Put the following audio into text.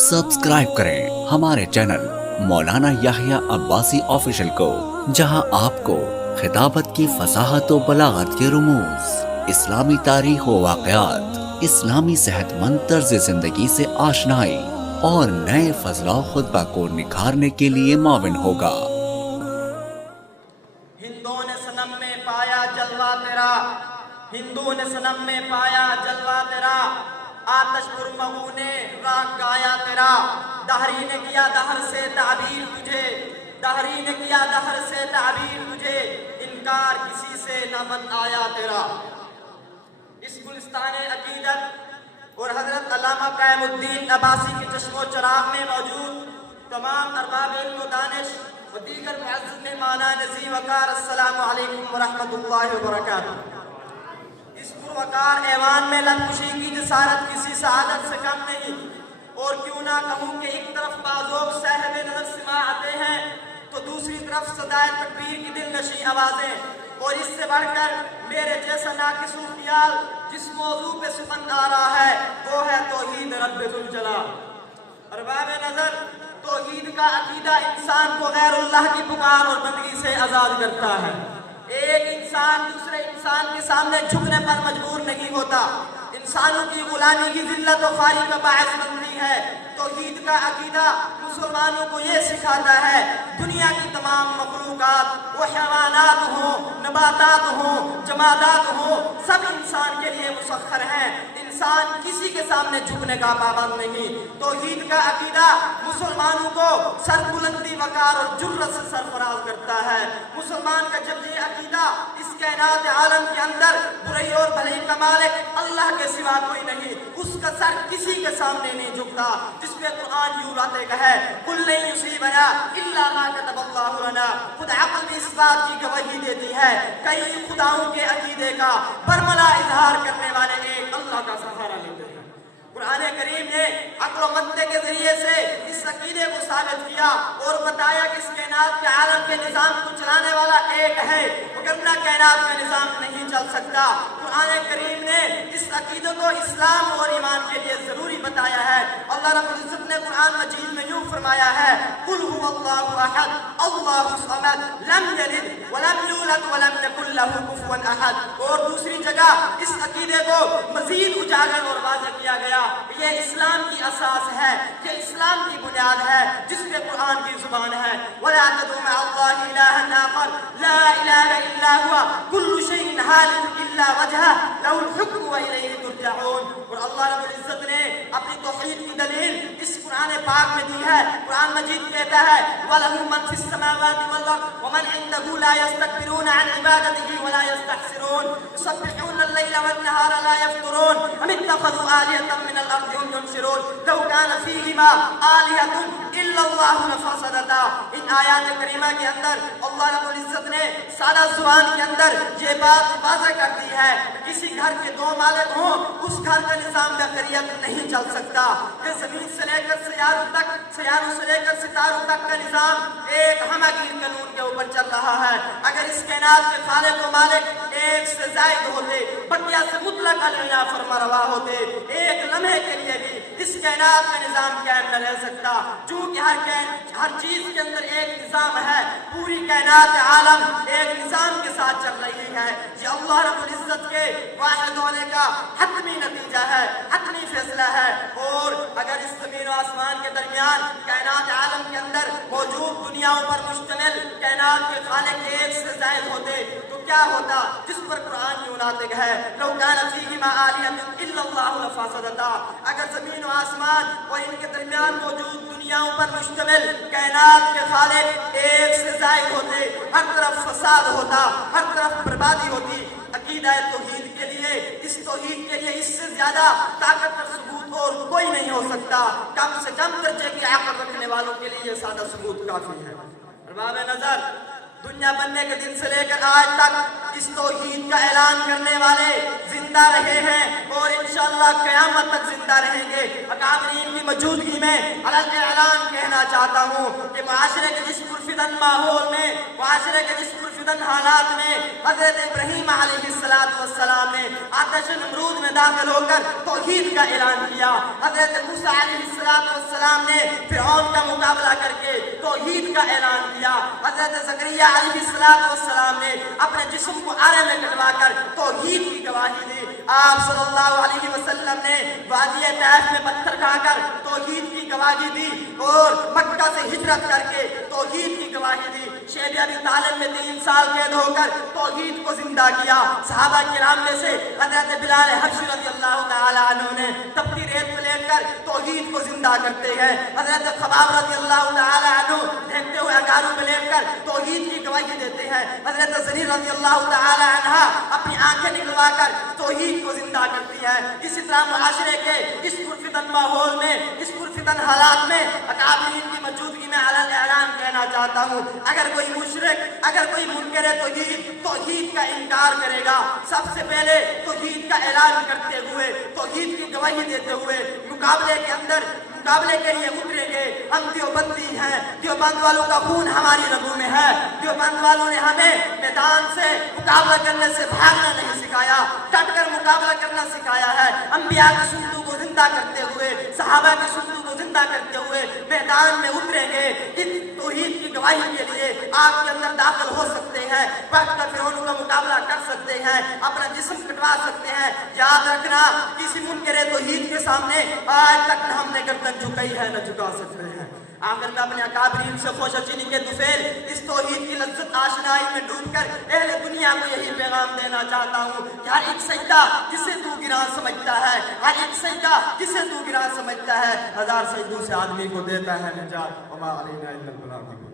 Subscribe करें हमारे channel मौलाना Yahya Abbasi official को, जहां आपको खिताबत की फसाहत व बलागत के रुमूज, इस्लामी तारीख व वाक़यात, इस्लामी सेहतमंद तर्ज जिंदगी से आशनाई और नए फजला खुतबा को निखारने के लिए माविन होगा। हिंदुओं ने सनम में पाया जलवा तेरा, हिंदुओं ने सनम में पाया जलवा तेरा, आतश पुरमहू ने राग गाया तेरा। दहरी ने किया दहर से ताबीर तुझे, दहरी ने किया दहर से ताबीर तुझे, इनकार किसी से न मन आया तेरा। इस गुलिस्तान अकीदत और हजरत अल्लामा क़यामुद्दीन अब्बासी के चश्मो चराग में मौजूद तमाम अरबाब इल्म व दानिश व दीगर मुअज़्ज़ज़ मेहमानान नज़ीर वक़ार, अस्सलामु अलैकुम व रहमतुल्लाहि व बरकातुहू। इस पुरवकार ऐवान में लबकुशी की जसारत किसी सआदत से कम नहीं, और क्यों ना कहूँ कि एक तरफ बाज़ोक साहिब नज़र सिमा आते हैं तो दूसरी तरफ सदाए तकबीर की दिलनशी आवाज़ें, और इससे बढ़कर मेरे जैसा नाकिसुल ख्याल जिस मौजू पे सुखन आ रहा है वो है तौहीद रब्बुल जलाल। अरबाब नज़र, तौहीद का अकीदा इंसान को गैरुल्लाह की पुकार और बंदगी से आज़ाद करता है। एक इंसान दूसरे इंसान के सामने झुकने पर मजबूर नहीं होता, इंसानों की गुलामी की जिल्लत और ख्वारी का बायस बनती है। तौहीद का अकीदा मुसलमानों को ये सिखाता है दुनिया की तमाम मखलूकात, वो हैवानात हों, नबातात हों, जमादात हों, सब इंसान के लिए मुसख्खर हैं। इंसान किसी के सामने झुकने का पाबंद नहीं। तौहीद का अकीदा मुसलमानों को सरबुलंदी, वकार और जुर्रत से सरफराज करता है। मुसलमान का जब ये अकीदा इस कायनात आलम के अंदर बुराई और भलाई का मालिक अल्लाह के सिवा कोई नहीं, उसका सर किसी के सामने नहीं झुकता, जिसपे कुरान यूं बातें कहे कुल लन युसीबना इल्ला मा कतबल्लाहु लना। खुद अक्ल भी इस बात की गवाही देती है कई खुदाओं के अकीदे का बरमला इजहार करने वाले एक अल्लाह का सहारा लेते हैं। कुरान करीम ने अक्ल व मंतिक़ के जरिए से इस अकीदे को साबित किया और बताया कि इस कायनात के आलम के निज़ाम को चलाने वाला एक है, वरना कायनात का निज़ाम नहीं चल सकता। कुरान करीम ने इस अकीदे को इस्लाम और ईमान के लिए ज़रूरी बताया है। अल्लाह रब्बुल इज़्ज़त ने कुरान मजीद में यूं फरमाया है कुल हुवल्लाहु अहद अल्लाहु समद लम यलिद व लम यूलद व लम यकुल लहू कुफुवन अहद। और दूसरी जगह इस अकीदे को मजीद उजागर और वाज़ेह किया गया। ये इस्लाम की असास है, ये इस्लाम की बुनियाद है, जिसपे कुरान की जुबान है वला तदउ मअल्लाहि इलाहन आखर ला इलाहा इल्ला हुवा कुल्लु शैइन हालिकुन इल्ला वजहह लहुल हुक्मु व इलैहि तुरजऊन। और अल्लाह रब्बुल इज़्ज़त ने अपनी तौहीद की दलील इस कुरान पाक में दी है। कुरान मजीद कहता है वलहु मन फिस समावाति वल अर्द व मन इंदहु ला यस्तकबिरून अन इबादतिही व ला यस्तहसिरून युसब्बिहून अल-लैला वन-नहारा ला यफ्तुरून अम इत्तखज़ू आलिहतम मिनल अर्दि हुम युनशिरून लौ कान फीहिमा आलिहतुन इल्लल्लाहु लफसदता। इन आयात करीमा के अंदर अल्लाह रब्बुल इज़्ज़त ने सादा ज़ुबान के अंदर ये बात वाज़ेह कर दी है किसी घर के दो मालिक हों उस घर का निज़ाम बकरियत नहीं चल सकता। कि ज़मीन से लेकर सियारों तक, सियारों से लेकर सितारों तक का निज़ाम एक हमगीर कानून के ऊपर चल रहा है। अगर इस कायनात के खालिक व मालिक एक से ज़ायद होते, बकिया से मुतलक अलैना फरमारवा होते, एक लम्हे के लिए भी इस कायनात में निज़ाम कायम न रह सकता। चूँकि हर चीज़ के अंदर एक निज़ाम है, पूरी कायनात आलम एक निज़ाम के साथ चल रही है। ये अल्लाह रब्बुल इज़्ज़त के वाहिद होने का हतमी नतीजा है, हतमी फैसला है। और अगर इस ज़मीन और आसमान के दरमियान कायनात आलम के अंदर मौजूद दुनियाओं पर मुश्तमिल कायनात के खालिक एक से ज़ायद होते तो क्या होता, जिस पर कुरान यूं नातिक़ है लौ कान फीहिमा आलिहतुन इल्लल्लाहु लफसदता। अगर ज़मीन और आसमान और इनके दरमियान मौजूद दुनियाओं पर मुश्तमिल कायनात के खालिक एक से ज़ायद होते, हर तरफ फसाद होता, हर तरफ बर्बादी होती। अकीदा तौहीद के लिए, इस तौहीद के लिए इससे ज्यादा ताकतवर सबूत और कोई नहीं हो सकता। कम से कम दर्जे की अक्ल रखने वालों के लिए यह सादा सबूत काफी है। अरबाब नज़र, दुनिया बनने के दिन से लेकर आज तक इस तौहीद का ऐलान करने वाले जिंदा रहे हैं और इंशाअल्लाह क़यामत तक जिंदा रहेंगे। अकाबरीन की मौजूदगी में अलग ऐलान कहना चाहता हूँ कि माशरे के इस पुरफिदन माहौल में, माशरे के इस पुरफिदन हालात में हज़रत इब्राहीम अलैहिस्सलाम ने आतिश नमरूद में दाखिल होकर तौहीद का ऐलान किया। हज़रत मूसा अलैहिस्सलाम अलैहिस्सलाम ने फिरौन का मुकाबला करके तौहीद का ऐलान किया। हजरत ज़करिया अलैहिस्सलाम ने अपने जिस्म को आरे में कटवा कर तौहीद की गवाही दी। आप सल्लल्लाहु अलैहि वसल्लम ने वादी तैफ में पत्थर खाकर तौहीद की गवाही दी और मक्का से हिजरत करके तौहीद की गवाही दी। शेब अबी तालिब में 3 साल कैद होकर तौहीद को जिंदा किया। सहाबा किराम में से हजरत बिलाल हबशी रज़ियल्लाहु तआला अन्हु ने तपती रेत में लेटकर तौहीद को जिंदा करते हैं। हजरत खबाब रज़ियल्लाहु तआला अन्हु फेंकते हुए अंगारों में लेटकर तौहीद की गवाही देते हैं। हजरत ज़नीर रज़ियल्लाहु तआला अन्हा अपनी आंखें निकलवाकर तौहीद को जिंदा करती है। इसी तरह मुआशरे के इस पुरफितन माहौल में, इस पुरफितन हालात में अकाबरीन की मौजूदगी में अलग ऐलान कहना चाहता हूँ, अगर कोई मुशरिक, अगर कोई मुनकर तौहीद का इनकार करेगा, सबसे पहले तौहीद का ऐलान करते हुए, तौहीद की गवाही देते हुए मुकाबले के लिए उतरेंगे। हम देवबंदी हैं, देवबंद वालों का खून हमारी रगों में है। देवबंद वालों ने हमें मैदान से मुकाबला करने से भागना नहीं सिखाया, डटकर मुकाबला करना सिखाया है। अंबिया की सुन्नतों को जिंदा करते हुए, सहाबा की सुन्नतों को जिंदा करते हुए मैदान में उतरेंगे। इस तौहीद की गवाही के लिए आपके अंदर दाखिल हो सकते हैं, वक्त का फिरौनों का मुकाबला कर सकते हैं, अपना जिस्म कटवा सकते हैं। याद रखना, किसी मुनकर तौहीद के सामने आज तक न हमने गर्दन झुकाई है, न झुका सकते हैं। आखिर में अपने अकाबरीन से खोशचीनी के दुफेल इस तौहीद की लज्जत आशनाई में डूबकर अहले दुनिया को यही पैगाम देना चाहता हूँ कि हर एक सजदा जिसे तू गिरा समझता है, हर एक सजदा जिसे तू गिरा समझता है, 1000 सजदों से आदमी को देता है निजात। वमा अलैना इल्लल बलाग।